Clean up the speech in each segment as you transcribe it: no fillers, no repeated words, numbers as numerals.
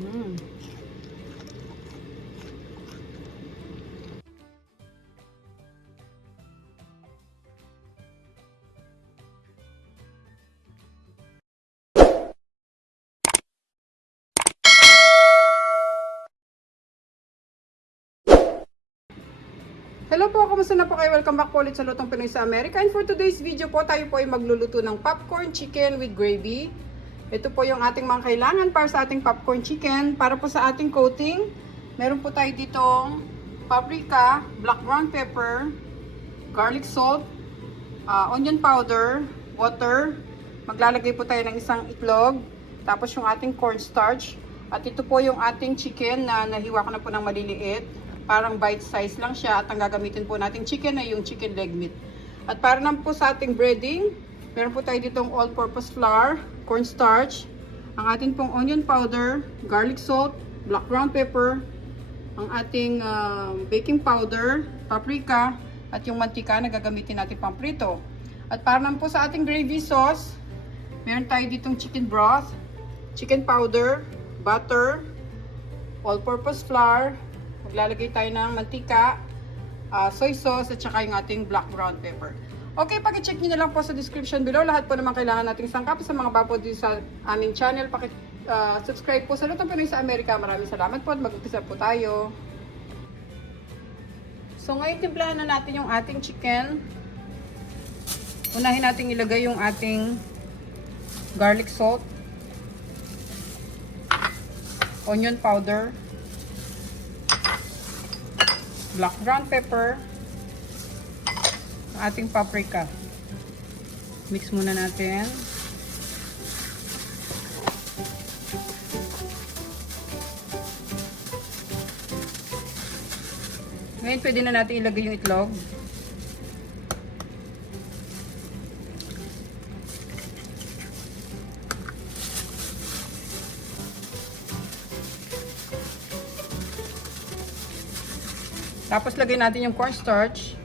Mm. Hello po, kamusta na po kayo? Welcome back po ulit sa Lutong Pinoy sa Amerika. And for today's video po, tayo po ay magluluto ng popcorn chicken with gravy. Ito po yung ating mga kailangan para sa ating popcorn chicken. Para po sa ating coating, meron po tayo ditong paprika, black ground pepper, garlic salt, onion powder, water. Maglalagay po tayo ng isang itlog. Tapos yung ating cornstarch. At ito po yung ating chicken na nahiwa ko na po ng maliliit. Parang bite size lang siya at ang gagamitin po nating chicken ay yung chicken leg meat. At para naman po sa ating breading, meron po tayo ditong all-purpose flour, cornstarch, ang ating pong onion powder, garlic salt, black ground pepper, ang ating baking powder, paprika, at yung mantika na gagamitin natin pang prito. At para naman po sa ating gravy sauce, meron tayo ditong chicken broth, chicken powder, butter, all-purpose flour, maglalagay tayo ng mantika, soy sauce, at saka yung ating black ground pepper. Okay, paki-check nyo na lang po sa description below. Lahat po naman kailangan nating sangkap sa mga bapo dito sa aming channel. Subscribe po sa Lutong Pinoy sa Amerika. Maraming salamat po at mag-umpisa po tayo. So ngayon, timplahan na natin yung ating chicken. Unahin natin ilagay yung ating garlic salt, onion powder, black ground pepper, ating paprika. Mix muna natin. Ngayon pwede na natin ilagay yung itlog. Tapos lagay natin yung cornstarch.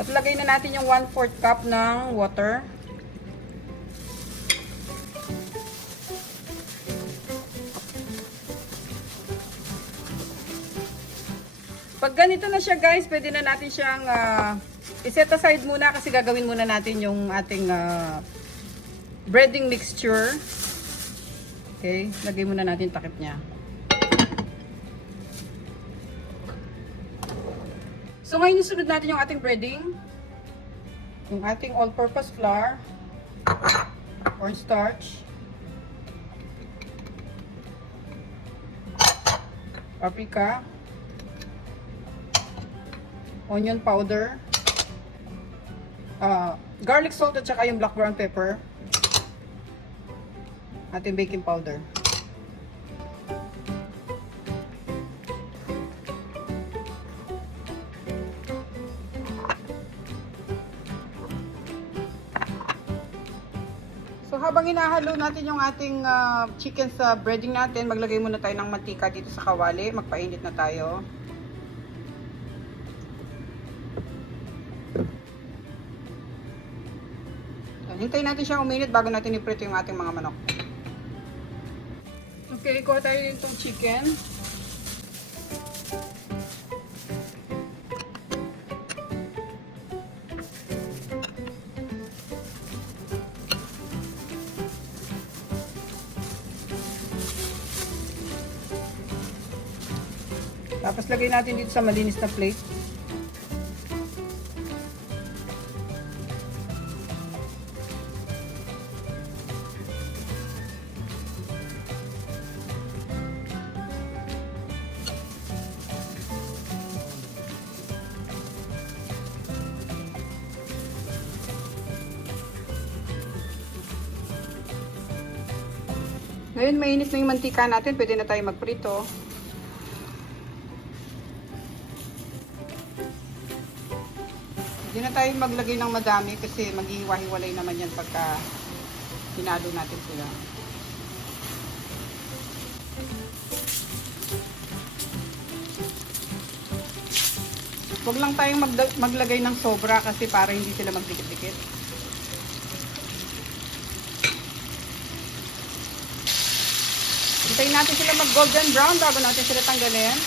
At lagay na natin yung 1/4 cup ng water. Pag ganito na siya guys, pwede na natin siyang i-set aside muna kasi gagawin muna natin yung ating breading mixture. Okay, lagay muna natin takip niya. So ngayon isunod natin yung ating breading. Yung ating all-purpose flour, cornstarch, paprika, onion powder, garlic salt at saka yung black ground pepper, ating baking powder. So habang hinahalo natin yung ating chicken sa breading natin, maglagay muna tayo ng mantika dito sa kawali. Magpainit na tayo. Hintayin natin siyang uminit bago natin iprito yung ating mga manok. Okay, kuha tayo itong chicken. Tapos lagay natin dito sa malinis na plate. Ngayon mainit na yung mantika natin, pwede na tayo magprito. Hindi na tayo maglagay ng madami kasi maghihiwa-hiwalay naman yan pagka hinalo natin sila. Huwag lang tayong maglagay ng sobra kasi para hindi sila magdikit-dikit. Hintayin natin sila mag golden brown bago natin sila tanggalin.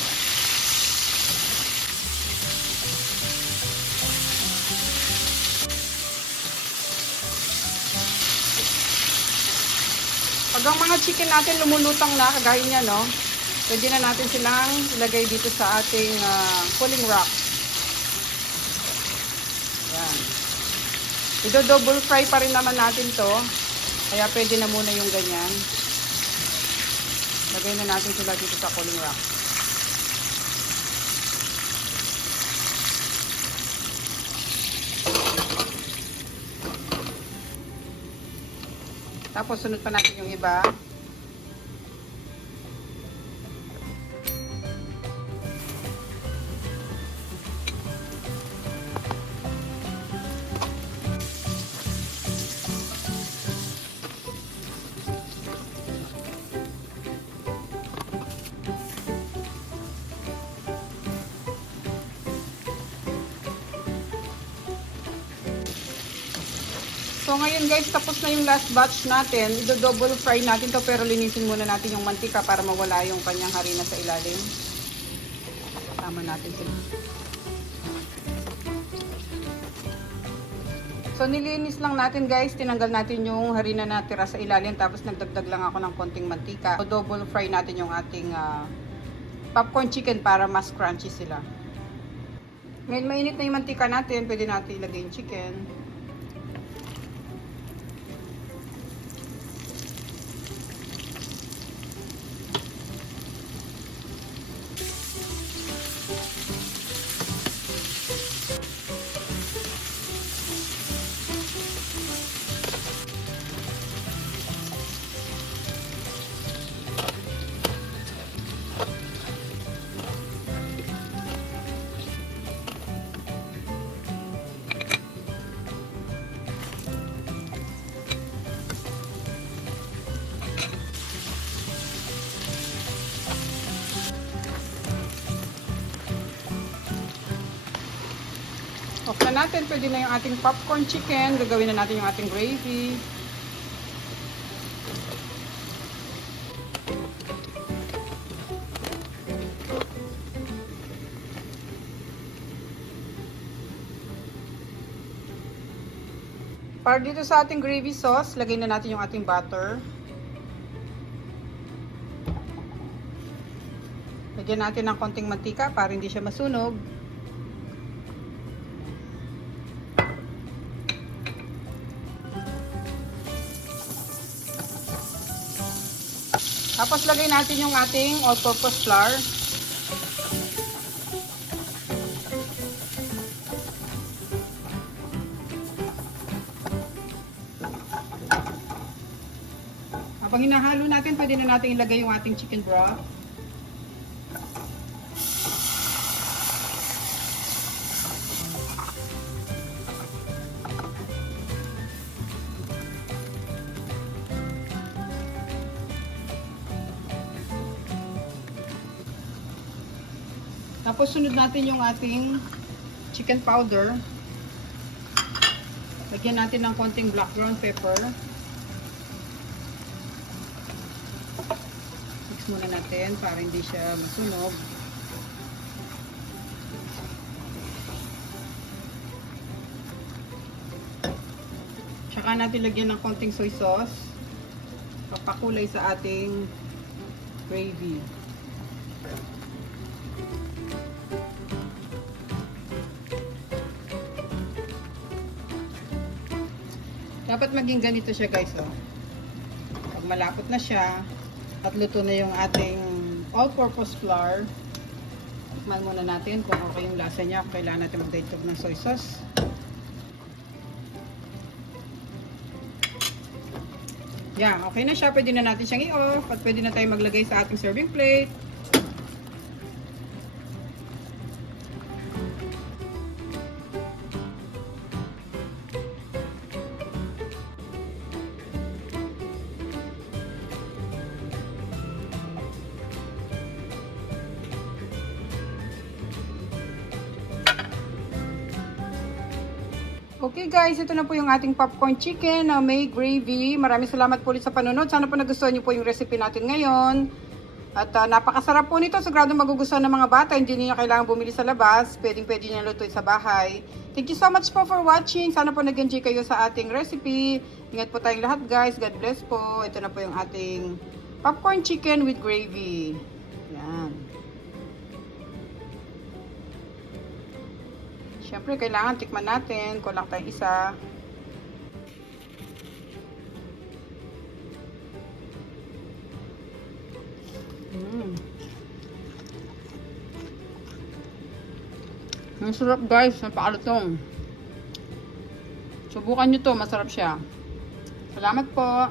Pag ang mga chicken natin lumulutang na, kagaya niya, no? Pwede na natin silang ilagay dito sa ating cooling rack. Yan. Ido-double fry pa rin naman natin to. Kaya pwede na muna yung ganyan. Lagay na natin sila dito sa cooling rack. Tapos sunod pa natin yung iba. So ngayon guys, tapos na yung last batch natin. Ido-double fry natin to pero linisin muna natin yung mantika para mawala yung kanyang harina sa ilalim. Tama natin sila. So nilinis lang natin guys, tinanggal natin yung harina na tira sa ilalim tapos nagdagdag lang ako ng konting mantika. So double fry natin yung ating popcorn chicken para mas crunchy sila. Ngayon mainit na yung mantika natin, pwede natin ilagay yung chicken. Off na natin, pwede na yung ating popcorn chicken. Gagawin na natin yung ating gravy. Para dito sa ating gravy sauce, lagay na natin yung ating butter. Lagyan natin ng konting mantika para hindi siya masunog. Tapos lagay natin yung ating all-purpose flour. Habang hinahalo natin, pwede na natin ilagay yung ating chicken broth. Tapos sunod natin yung ating chicken powder. Lagyan natin ng konting black ground pepper. Mix muna natin para hindi siya masunog. Tsaka natin lagyan ng konting soy sauce. Papakulay sa ating gravy. Dapat maging ganito siya guys, oh. Pag malapot na siya at luto na yung ating all-purpose flour, tikman muna natin kung okay yung lasa niya. Kailangan natin magdagdag ng soy sauce. Yan, okay na siya. Pwede na natin siyang i-off at pwede na tayo maglagay sa ating serving plate. Okay guys, ito na po yung ating popcorn chicken na may gravy. Maraming salamat po ulit sa panonood. Sana po nagustuhan niyo po yung recipe natin ngayon. At napakasarap po nito. Sigurado magugustuhan ng mga bata. Hindi niyo kailangan bumili sa labas. Pwede niyo lutuin sa bahay. Thank you so much po for watching. Sana po nag-enjoy kayo sa ating recipe. Ingat po tayong lahat guys. God bless po. Ito na po yung ating popcorn chicken with gravy. Yan. Siyempre, kailangan tikman natin. Kulang tayong isa. Ang sarap guys. Napakalutong. Subukan nyo to. Masarap siya. Salamat po.